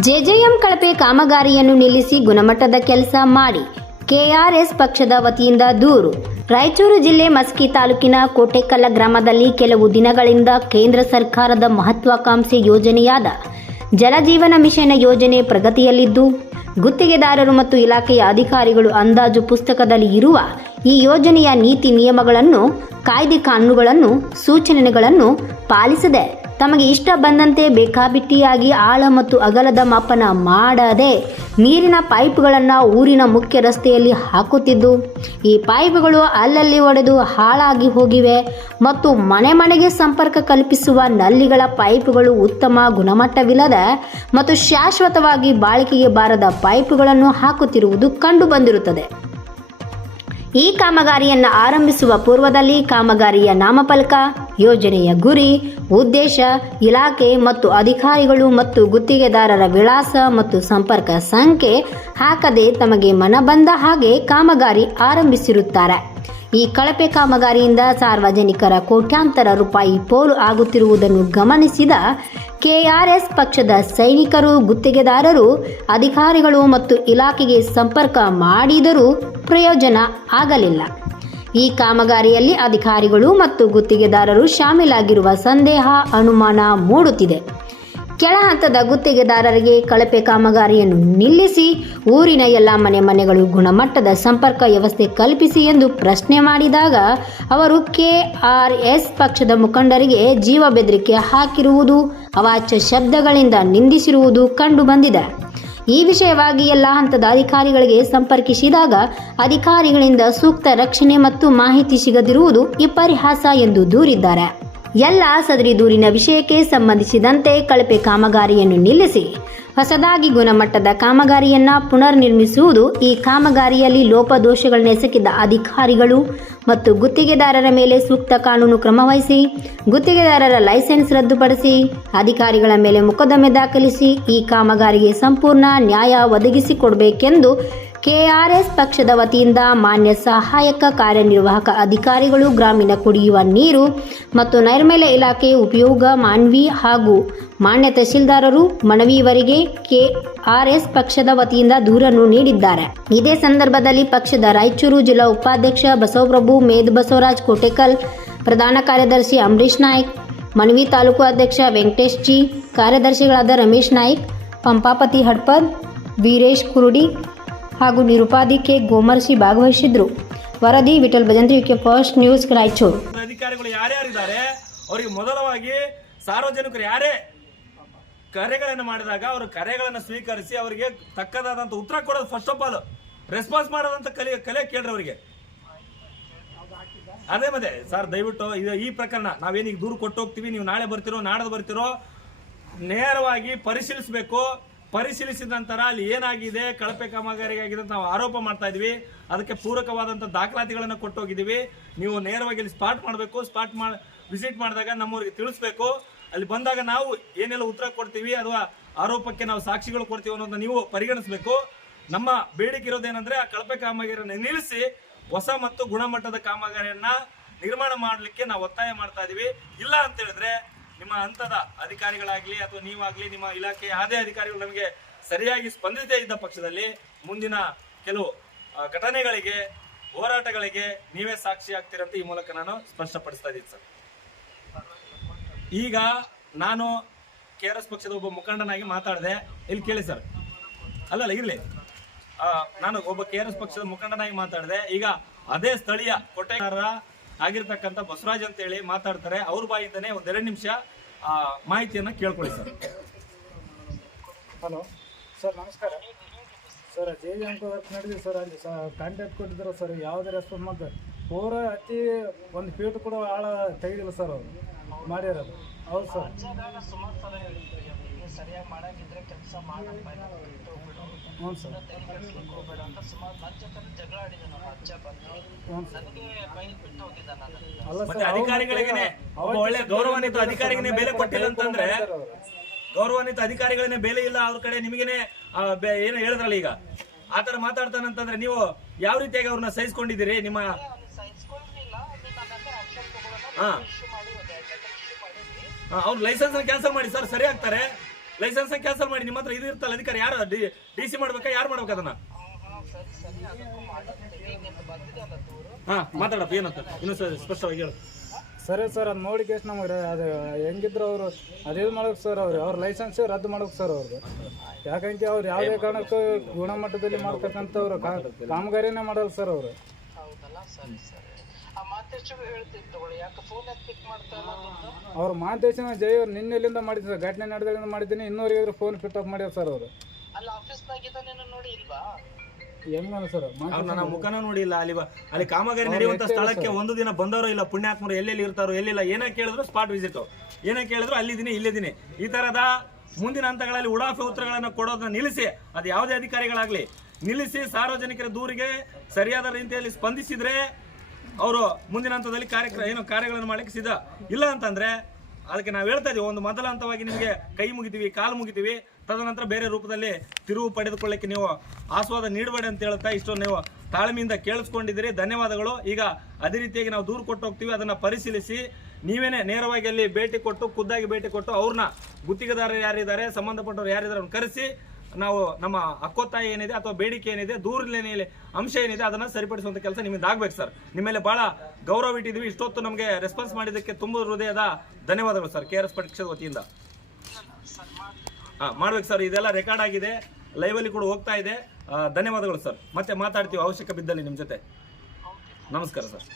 JJM ಕಳಪೆ ಕಾಮಗಾರಿಯನ್ನು ನಿಲ್ಲಿಸಿ ಗುಣಮಟ್ಟದ ಕೆಲಸ ಮಾಡಿ ಕೆಆರ್ಎಸ್ ಪಕ್ಷದ ವತಿಯಿಂದ ದೂರು. ರಾಯಚೂರು ಜಿಲ್ಲೆ ಮಸ್ಕಿ ತಾಲೂಕಿನ ಕೋಟೆಕಲ್ಲ ಗ್ರಾಮದಲ್ಲಿ ಕೆಲವು ದಿನಗಳಿಂದ ಕೇಂದ್ರ ಸರ್ಕಾರದ ಮಹತ್ವಾಕಾಂಕ್ಷಿ ಯೋಜನೆಯಾದ ಜಲಜೀವನ ಮಿಷನ್ ಯೋಜನೆ ಪ್ರಗತಿಯಲ್ಲಿದ್ದು, ಗುತ್ತಿಗೆದಾರರು ಮತ್ತು ಇಲಾಖೆಯ ಅಧಿಕಾರಿಗಳು ಅಂದಾಜು ಪುಸ್ತಕದಲ್ಲಿ ಇರುವ ಈ ಯೋಜನೆಯ ನೀತಿ ನಿಯಮಗಳನ್ನು, ಕಾಯ್ದೆ ಕಾನೂನುಗಳನ್ನು, ಸೂಚನೆಗಳನ್ನು ಪಾಲಿಸದೆ ತಮಗೆ ಇಷ್ಟ ಬಂದಂತೆ ಬೇಕಾಬಿಟ್ಟಿಯಾಗಿ ಆಳ ಮತ್ತು ಅಗಲದ ಮಾಪನ ಮಾಡದೆ ನೀರಿನ ಪೈಪ್ಗಳನ್ನು ಊರಿನ ಮುಖ್ಯ ರಸ್ತೆಯಲ್ಲಿ ಹಾಕುತ್ತಿದ್ದು, ಈ ಪೈಪ್ಗಳು ಅಲ್ಲಲ್ಲಿ ಒಡೆದು ಹಾಳಾಗಿ ಹೋಗಿವೆ ಮತ್ತು ಮನೆ ಮನೆಗೆ ಸಂಪರ್ಕ ಕಲ್ಪಿಸುವ ನಲ್ಲಿಗಳ ಪೈಪ್ಗಳು ಉತ್ತಮ ಗುಣಮಟ್ಟವಿಲ್ಲದ ಮತ್ತು ಶಾಶ್ವತವಾಗಿ ಬಾಳಿಕೆಗೆ ಬಾರದ ಪೈಪ್ಗಳನ್ನು ಹಾಕುತ್ತಿರುವುದು ಕಂಡುಬಂದಿರುತ್ತದೆ. ಈ ಕಾಮಗಾರಿಯನ್ನು ಆರಂಭಿಸುವ ಪೂರ್ವದಲ್ಲಿ ಕಾಮಗಾರಿಯ ನಾಮಫಲಕ ಯೋಜನೆಯ ಗುರಿ, ಉದ್ದೇಶ, ಇಲಾಖೆ ಮತ್ತು ಅಧಿಕಾರಿಗಳು ಮತ್ತು ಗುತ್ತಿಗೆದಾರರ ವಿಳಾಸ ಮತ್ತು ಸಂಪರ್ಕ ಸಂಖ್ಯೆ ಹಾಕದೆ ತಮಗೆ ಮನಬಂದ ಹಾಗೆ ಕಾಮಗಾರಿ ಆರಂಭಿಸಿರುತ್ತಾರೆ. ಈ ಕಳಪೆ ಕಾಮಗಾರಿಯಿಂದ ಸಾರ್ವಜನಿಕರ ಕೋಟ್ಯಾಂತರ ರೂಪಾಯಿ ಪೋಲು ಆಗುತ್ತಿರುವುದನ್ನು ಗಮನಿಸಿದ ಕೆಆರ್ಎಸ್ ಪಕ್ಷದ ಸೈನಿಕರು, ಗುತ್ತಿಗೆದಾರರು, ಅಧಿಕಾರಿಗಳು ಮತ್ತು ಇಲಾಖೆಗೆ ಸಂಪರ್ಕ ಮಾಡಿದರೂ ಪ್ರಯೋಜನ ಆಗಲಿಲ್ಲ. ಈ ಕಾಮಗಾರಿಯಲ್ಲಿ ಅಧಿಕಾರಿಗಳು ಮತ್ತು ಗುತ್ತಿಗೆದಾರರು ಶಾಮೀಲಾಗಿರುವ ಸಂದೇಹ ಅನುಮಾನ ಮೂಡುತ್ತಿದೆ. ಕೆಳ ಹಂತದ ಗುತ್ತಿಗೆದಾರರಿಗೆ ಕಳಪೆ ಕಾಮಗಾರಿಯನ್ನು ನಿಲ್ಲಿಸಿ, ಊರಿನ ಎಲ್ಲ ಮನೆ ಮನೆಗಳು ಗುಣಮಟ್ಟದ ಸಂಪರ್ಕ ವ್ಯವಸ್ಥೆ ಕಲ್ಪಿಸಿ ಎಂದು ಪ್ರಶ್ನೆ ಮಾಡಿದಾಗ ಅವರು ಕೆಆರ್ಎಸ್ ಪಕ್ಷದ ಮುಖಂಡರಿಗೆ ಜೀವ ಬೆದರಿಕೆ ಹಾಕಿರುವುದು, ಅವಾಚ್ಯ ಶಬ್ದಗಳಿಂದ ನಿಂದಿಸಿರುವುದು ಕಂಡುಬಂದಿದೆ ಈ ವಿಷಯವಾಗಿ ಎಲ್ಲ ಹಂತದ ಅಧಿಕಾರಿಗಳಿಗೆ ಸಂಪರ್ಕಿಸಿದಾಗ ಅಧಿಕಾರಿಗಳಿಂದ ಸೂಕ್ತ ರಕ್ಷಣೆ ಮತ್ತು ಮಾಹಿತಿ ಸಿಗದಿರುವುದು ವಿಪರ್ಯಾಸ ಎಂದು ದೂರಿದ್ದಾರೆ. ಎಲ್ಲ ಸದರಿ ದೂರಿನ ವಿಷಯಕ್ಕೆ ಸಂಬಂಧಿಸಿದಂತೆ ಕಳಪೆ ಕಾಮಗಾರಿಯನ್ನು ನಿಲ್ಲಿಸಿ. ಹೊಸದಾಗಿ ಗುಣಮಟ್ಟದ ಕಾಮಗಾರಿಯನ್ನ ಪುನರ್ ನಿರ್ಮಿಸುವುದು ಈ ಕಾಮಗಾರಿಯಲ್ಲಿ ಲೋಪದೋಷಗಳನ್ನೆಸಗಿದ ಅಧಿಕಾರಿಗಳು ಮತ್ತು ಗುತ್ತಿಗೆದಾರರ ಮೇಲೆ ಸೂಕ್ತ ಕಾನೂನು ಕ್ರಮ ಗುತ್ತಿಗೆದಾರರ ಲೈಸೆನ್ಸ್ ರದ್ದುಪಡಿಸಿ, ಅಧಿಕಾರಿಗಳ ಮೇಲೆ ಮೊಕದ್ದಮೆ ದಾಖಲಿಸಿ ಈ ಕಾಮಗಾರಿಗೆ ಸಂಪೂರ್ಣ ನ್ಯಾಯ ಒದಗಿಸಿಕೊಡಬೇಕೆಂದು ಕೆಆರ್ಎಸ್ ಪಕ್ಷದ ವತಿಯಿಂದ ಮಾನ್ಯ ಸಹಾಯಕ ಕಾರ್ಯನಿರ್ವಾಹಕ ಅಧಿಕಾರಿಗಳು ಗ್ರಾಮೀಣ ಕುಡಿಯುವ ನೀರು ಮತ್ತು ನೈರ್ಮಲ್ಯ ಇಲಾಖೆ ಉಪಯೋಗ ಮಾನ್ವಿ ಹಾಗೂ ಮಾನ್ಯ ತಹಶೀಲ್ದಾರರು ಮನವಿಯವರಿಗೆ ಕೆಆರ್ಎಸ್ ಪಕ್ಷದ ವತಿಯಿಂದ ದೂರನ್ನು ನೀಡಿದ್ದಾರೆ. ಇದೇ ಸಂದರ್ಭದಲ್ಲಿ ಪಕ್ಷದ ರಾಯಚೂರು ಜಿಲ್ಲಾ ಉಪಾಧ್ಯಕ್ಷ ಬಸವಪ್ರಭು, ಮೇದ್ ಬಸವರಾಜ್ ಕೋಟೆಕಲ್, ಪ್ರಧಾನ ಕಾರ್ಯದರ್ಶಿ ಅಂಬರೀಶ್ ನಾಯ್ಕ್, ಮನವಿ ತಾಲೂಕು ಅಧ್ಯಕ್ಷ ವೆಂಕಟೇಶ್ ಜಿ, ಕಾರ್ಯದರ್ಶಿಗಳಾದ ರಮೇಶ್ ನಾಯ್ಕ್, ಪಂಪಾಪತಿ ಹಡ್ಪದ್, ವೀರೇಶ್ ಕುರುಡಿ ಹಾಗೂ ನಿರುಪಾದಿ ಕೆ. ಗೋಮರ್ಶಿ ಭಾಗವಹಿಸಿದ್ರು. ವರದಿ, ವಿಠಲ್ ಭಜಂತ್ರಿ ಫಸ್ಟ್ ನ್ಯೂಸ್, ರಾಯಚೂರು. ಅಧಿಕಾರಿಗಳು ಯಾರ್ಯಾರಿದ್ದಾರೆ? ಅವರಿಗೆ ಮೊದಲವಾಗಿ ಸಾರ್ವಜನಿಕರು ಯಾರೇ ಕರೆಗಳನ್ನು ಮಾಡಿದಾಗ ಅವರು ಕರೆಗಳನ್ನು ಸ್ವೀಕರಿಸಿ ಅವರಿಗೆ ತಕ್ಕದಾದಂಥ ಉತ್ತರ ಕೊಡೋದು ಫಸ್ಟ್ ಆಫ್ ಆಲ್ ರೆಸ್ಪಾನ್ಸ್ ಮಾಡೋದಂತ ಕಲಿ ಕಲೆ ಕೇಳ್ರಿ ಅವರಿಗೆ. ಅದೇ ಮತ್ತೆ, ಸರ್, ದಯವಿಟ್ಟು ಇದು ಈ ಪ್ರಕರಣ, ನಾವೇನೀಗ ದೂರು ಕೊಟ್ಟು ಹೋಗ್ತೀವಿ, ನೀವು ನಾಳೆ ಬರ್ತಿರೋ, ನಾಡದು ಬರ್ತಿರೋ, ನೇರವಾಗಿ ಪರಿಶೀಲಿಸಬೇಕು. ಪರಿಶೀಲಿಸಿದ ನಂತರ ಅಲ್ಲಿ ಏನಾಗಿದೆ, ಕಳಪೆ ಕಾಮಗಾರಿಗೆ ಆಗಿದೆ ಅಂತ ನಾವು ಆರೋಪ ಮಾಡ್ತಾ ಇದೀವಿ. ಅದಕ್ಕೆ ಪೂರಕವಾದಂಥ ದಾಖಲಾತಿಗಳನ್ನು ಕೊಟ್ಟು ಹೋಗಿದ್ದೀವಿ ನೀವು ನೇರವಾಗಿ ಇಲ್ಲಿ ಸ್ಪಾಟ್ ಮಾಡಬೇಕು ಸ್ಪಾಟ್ ಮಾಡಿ ವಿಸಿಟ್ ಮಾಡಿದಾಗ ನಮ್ಮೂರಿಗೆ ತಿಳಿಸ್ಬೇಕು. ಅಲ್ಲಿ ಬಂದಾಗ ನಾವು ಏನೆಲ್ಲ ಉತ್ತರ ಕೊಡ್ತೀವಿ ಅಥವಾ ಆರೋಪಕ್ಕೆ ನಾವು ಸಾಕ್ಷಿಗಳು ಕೊಡ್ತೀವಿ ಅನ್ನೋದನ್ನ ನೀವು ಪರಿಗಣಿಸಬೇಕು. ನಮ್ಮ ಬೇಡಿಕೆ ಇರೋದೇನಂದ್ರೆ ಆ ಕಳಪೆ ಕಾಮಗಾರಿಯನ್ನು ನಿಲ್ಲಿಸಿ ಹೊಸ ಮತ್ತು ಗುಣಮಟ್ಟದ ಕಾಮಗಾರಿಯನ್ನು ನಿರ್ಮಾಣ ಮಾಡಲಿಕ್ಕೆ ನಾವು ಒತ್ತಾಯ ಮಾಡ್ತಾ ಇದೀವಿ. ಇಲ್ಲ ಅಂತ ಹೇಳಿದ್ರೆ ನಿಮ್ಮ ಹಂತದ ಅಧಿಕಾರಿಗಳಾಗಲಿ ಅಥವಾ ನೀವಾಗಲಿ ನಿಮ್ಮ ಇಲಾಖೆ ಯಾವುದೇ ಅಧಿಕಾರಿಗಳು ನಮಗೆ ಸರಿಯಾಗಿ ಸ್ಪಂದಿಸದೇ ಇದ್ದ ಪಕ್ಷದಲ್ಲಿ ಮುಂದಿನ ಕೆಲವು ಘಟನೆಗಳಿಗೆ, ಹೋರಾಟಗಳಿಗೆ ನೀವೇ ಸಾಕ್ಷಿ ಆಗ್ತೀರಂತ ಈ ಮೂಲಕ ನಾನು ಸ್ಪಷ್ಟಪಡಿಸ್ತಾ ಇದ್ದೀನಿ, ಸರ್. ಈಗ ನಾನು ಕೆ ಆರ್ ಎಸ್ ಪಕ್ಷದ ಒಬ್ಬ ಮುಖಂಡನಾಗಿ ಮಾತಾಡಿದೆ. ಇಲ್ಲಿ ಕೇಳಿ, ಸರ್. ಅಲ್ಲಲ್ಲ, ಇರಲಿ. ನಾನು ಒಬ್ಬ ಕೆ ಆರ್ ಎಸ್ ಪಕ್ಷದ ಮುಖಂಡನಾಗಿ ಮಾತಾಡಿದೆ. ಈಗ ಅದೇ ಸ್ಥಳೀಯ ಕೊಟ್ಟೆಗಾರ ಆಗಿರ್ತಕ್ಕಂಥ ಬಸವರಾಜ್ ಅಂತ ಹೇಳಿ ಮಾತಾಡ್ತಾರೆ. ಅವ್ರ ಬಾಯಿಂದನೇ ಒಂದೆರಡು ನಿಮಿಷ ಆ, ಮಾಹಿತಿಯನ್ನ ಕೇಳ್ಕೊಳ್ಳಿ ಸರ್. ಹಲೋ. ಸರ್ ನಮಸ್ಕಾರ. ಸರ್ ಜೆ ಜೆ ಅಂಕ ನಡೆದಿದೆ ಸರ್ ಅಲ್ಲಿ. ಸ ಕಾಂಟ್ಯಾಕ್ಟ್ ಕೊಟ್ಟಿದ್ರು ಸರ್ ಯಾವುದೇ ರೆಸ್ಪಾನ್ಸ್ ಮಾಡ್ತಾರೆ ಪೂರ ಅತಿ ಒಂದು ಫೀಟ್ ಕೂಡ ಆಳ ತೆಗೆದಿಲ್ಲ ಸರ್ ಅವರು. ಮಾಡಿರೋದು ಹೌದು ಸರ್. ನೀವು ಸರಿಯಾಗಿ ಮಾಡಾಕಿದ್ರೆ ಕೆಲಸ ಮಾಡಪ್ಪ ಹ್ಞೂ ಸರ್. ಜಗಳ ಆಡಿದೆ ನಾನು ಅಜ್ಜ ಬಂದು ನನಗೆ ಮತ್ತೆ ಅಧಿಕಾರಿಗಳಿಗೆ ಒಬ್ಬ ಒಳ್ಳೆ ಗೌರವಾನ್ವಿತ ಅಧಿಕಾರಿಗೇನೆ ಬೆಲೆ ಕೊಟ್ಟಿಲ್ಲ ಅಂತಂದ್ರೆ ಗೌರವಾನ್ವಿತ ಅಧಿಕಾರಿಗಳನ್ನೇ ಬೆಲೆ ಇಲ್ಲ ಅವ್ರ ಕಡೆ ನಿಮಗೇನೆ ಏನು ಹೇಳಿದ್ರಲ್ಲ ಈಗ? ಆತರ ಮಾತಾಡ್ತಾನಂತಂದ್ರೆ ನೀವು ಯಾವ ರೀತಿಯಾಗಿ ಅವ್ರನ್ನ ಸಹಿಸ್ಕೊಂಡಿದ್ದೀರಿ? ನಿಮ್ಮ ಹಾ. ಅವ್ರ ಲೈಸೆನ್ಸ್ ಕ್ಯಾನ್ಸಲ್ ಮಾಡಿ ಸರ್ ಸರಿ ಆಗ್ತಾರೆ ಲೈಸೆನ್ಸ್ ಕ್ಯಾನ್ಸಲ್ ಮಾಡಿ ನಿಮ್ಮ ಹತ್ರ ಇದು ಇರ್ತಲ್ಲ ಅಧಿಕಾರಿ ಯಾರು? ಡಿ ಸಿ ಮಾಡ್ಬೇಕಾ ಯಾರು ಮಾಡ್ಬೇಕು ಅದನ್ನ? ಹಾ ಮಾತಾಡಪ್ಪ ಏನಂತ? ಇನ್ನೂ ಸರ್ ಸ್ಪಷ್ಟವಾಗಿ ಹೇಳು. ಸರಿ ಸರ್ ಅದು ನೋಡಿ ಕೇಸ್ ನಮಗೆ ಅದು ಹೆಂಗಿದ್ರು ಅವರು ಅದೇನು ಮಾಡೋಕೆ ಸರ್ ಅವ್ರು ಅವ್ರ ಲೈಸೆನ್ಸ್ ರದ್ದು ಮಾಡೋಕೆ ಸರ್ ಅವ್ರಿಗೆ ಯಾಕಂದ್ರೆ ಅವ್ರು ಯಾವುದೇ ಕಾರಣಕ್ಕೂ ಗುಣಮಟ್ಟದಲ್ಲಿ ಮಾಡ್ತಕ್ಕಂಥ ಅವ್ರು ಕಾಮಗಾರಿನೇ ಮಾಡಲ್ಲ ಸರ್ ಅವರು ಅವ್ರ ಮಾತೇಶನ ಜೈ ಅವ್ರು ನಿನ್ನೆಲ್ಲಿಂದ ಮಾಡಿದ್ರು ಘಟನೆ ನಡೆದಾಗಿಂದ ಮಾಡಿದ್ದೀನಿ ಇನ್ನೂರಿಗೆ ಫೋನ್ ಫಿಟ್ ಆಫ್ ಮಾಡ್ಯಾರ ಸರ್ ಅವರು. ಅಲ್ಲ ಆಫೀಸ್ನಾಗ ಇದನ್ನೇನು ನೋಡಿ ಇಲ್ವಾ? ಅವ್ರು ನನ್ನ ಮುಖನ ನೋಡಿಲ್ಲ ಅಲ್ಲಿ ಅಲ್ಲಿ ಕಾಮಗಾರಿ ನಡೆಯುವಂತ ಸ್ಥಳಕ್ಕೆ ಒಂದು ದಿನ ಬಂದವರು ಇಲ್ಲ ಪುಣ್ಯಾತ್ಮರು ಎಲ್ಲೆಲ್ಲಿ ಇರ್ತಾರೋ ಎಲ್ಲಿಲ್ಲ ಏನೇ ಕೇಳಿದ್ರು ಸ್ಪಾಟ್ ವಿಸಿಟ್ ಏನೇ ಕೇಳಿದ್ರು ಅಲ್ಲಿದ್ದೀನಿ ಇಲ್ಲಿದ್ದೀನಿ ಈ ತರದ ಮುಂದಿನ ಹಂತಗಳಲ್ಲಿ ಉಡಾಫೆ ಉತ್ತರಗಳನ್ನು ಕೊಡೋದನ್ನ ನಿಲ್ಲಿಸಿ ಅದು ಯಾವುದೇ ಅಧಿಕಾರಿಗಳಾಗ್ಲಿ ನಿಲ್ಲಿಸಿ ಸಾರ್ವಜನಿಕರ ದೂರಿಗೆ ಸರಿಯಾದ ರೀತಿಯಲ್ಲಿ ಸ್ಪಂದಿಸಿದ್ರೆ ಅವರು ಮುಂದಿನ ಹಂತದಲ್ಲಿ ಕಾರ್ಯಕ್ರಮ ಏನು ಕಾರ್ಯಗಳನ್ನು ಮಾಡಲಿಕ್ಕೆ ಸಿದ್ಧ. ಇಲ್ಲ ಅಂತಂದ್ರೆ ಅದಕ್ಕೆ ನಾವು ಹೇಳ್ತಾ ಇದೀವಿ, ಒಂದು ಮೊದಲ ಹಂತವಾಗಿ ನಿಮಗೆ ಕೈ ಮುಗಿತೀವಿ, ಕಾಲು ಮುಗಿತೀವಿ. ತದನಂತರ ಬೇರೆ ರೂಪದಲ್ಲಿ ತಿರುವು ಪಡೆದುಕೊಳ್ಳಕ್ಕೆ ನೀವು ಆಸ್ವಾದ ನೀಡಬೇಡಿ ಅಂತ ಹೇಳ್ತಾ ಇಷ್ಟು ನೀವು ತಾಳ್ಮೆಯಿಂದ ಕೇಳಿಸ್ಕೊಂಡಿದ್ದೀರಿ. ಧನ್ಯವಾದಗಳು. ಈಗ ಅದೇ ರೀತಿಯಾಗಿ ನಾವು ದೂರು ಕೊಟ್ಟು ಹೋಗ್ತೀವಿ. ಅದನ್ನ ಪರಿಶೀಲಿಸಿ ನೀವೇನೇ ನೇರವಾಗಿ ಅಲ್ಲಿ ಭೇಟಿ ಕೊಟ್ಟು, ಖುದ್ದಾಗಿ ಭೇಟಿ ಕೊಟ್ಟು ಅವ್ರನ್ನ ಗುತ್ತಿಗೆದಾರರು ಯಾರಿದ್ದಾರೆ, ಸಂಬಂಧಪಟ್ಟವ್ರು ಯಾರಿದ್ದಾರೆ ಅವ್ರನ್ನ ಕರೆಸಿ ನಾವು ನಮ್ಮ ಹಕ್ಕೊತ್ತಾಯ ಏನಿದೆ ಅಥವಾ ಬೇಡಿಕೆ ಏನಿದೆ ದೂರಲ್ಲಿ ಅಂಶ ಏನಿದೆ ಅದನ್ನ ಸರಿಪಡಿಸುವಂಥ ಕೆಲಸ ನಿಮ್ಮಿಂದ ಆಗ್ಬೇಕು ಸರ್. ನಿಮ್ಮ ಮೇಲೆ ಬಹಳ ಗೌರವ ಇಟ್ಟಿದ್ವಿ ಇಷ್ಟೊತ್ತು ನಮಗೆ ರೆಸ್ಪಾನ್ಸ್ ಮಾಡಿದ್ದಕ್ಕೆ ತುಂಬ ಹೃದಯದ ಧನ್ಯವಾದಗಳು ಸರ್ ಕೆ ಆರ್ ಎಸ್ ಪರೀಕ್ಷದ ವತಿಯಿಂದ. ಹಾಂ, ಮಾಡ್ಬೇಕು ಸರ್. ಇದೆಲ್ಲ ರೆಕಾರ್ಡ್ ಆಗಿದೆ. ಲೈವ್ ಅಲ್ಲಿ ಕೂಡ ಹೋಗ್ತಾ ಇದೆ. ಧನ್ಯವಾದಗಳು ಸರ್. ಮತ್ತೆ ಮಾತಾಡ್ತೀವಿ ಅವಶ್ಯಕ ಬಿದ್ದಲ್ಲಿ ನಿಮ್ಮ ಜೊತೆ. ನಮಸ್ಕಾರ ಸರ್.